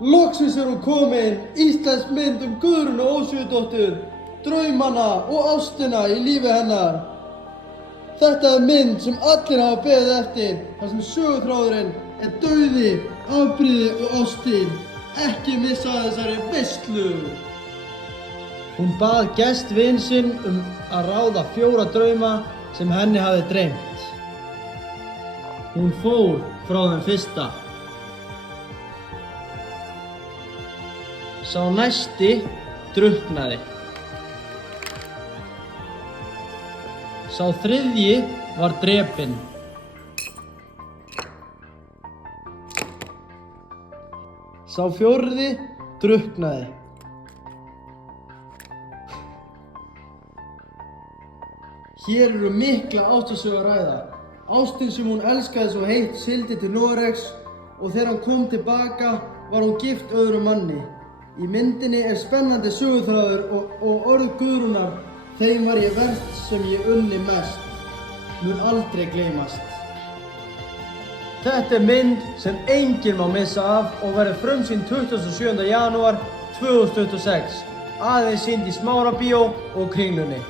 Loksins hún komin, íslensk mynd Guðrúnu Ósvífursdóttur, draumana og ástina í lífi hennar. Þetta mynd sem allir hafa beðið eftir, þar sem söguþráðurinn dauði, afbrýði og ástin. Ekki missa þessari veislu. Hún bað gestvin sinn að ráða 4 drauma sem henni hafði dreymt. Hún fór frá þeim fyrsta. Sá næsti drukknaði. Sá þriðji var drepinn. Sá fjórði drukknaði. Hér eru mikla ástarsögu að ræða. Ástin sem hún elskaði svo heitt sigldi til Noregs og þegar hann kom tilbaka var hún gift öðrum manni. Í myndinni spennandi söguþráður og orð Guðrúnar, þeim var ég verst sem ég unni mest, mun aldrei gleymast. Þetta mynd sem enginn má missa af og verður frumsýnd 27. janúar 2026, aðeins sýnd í Smárabíó og Kringlunni.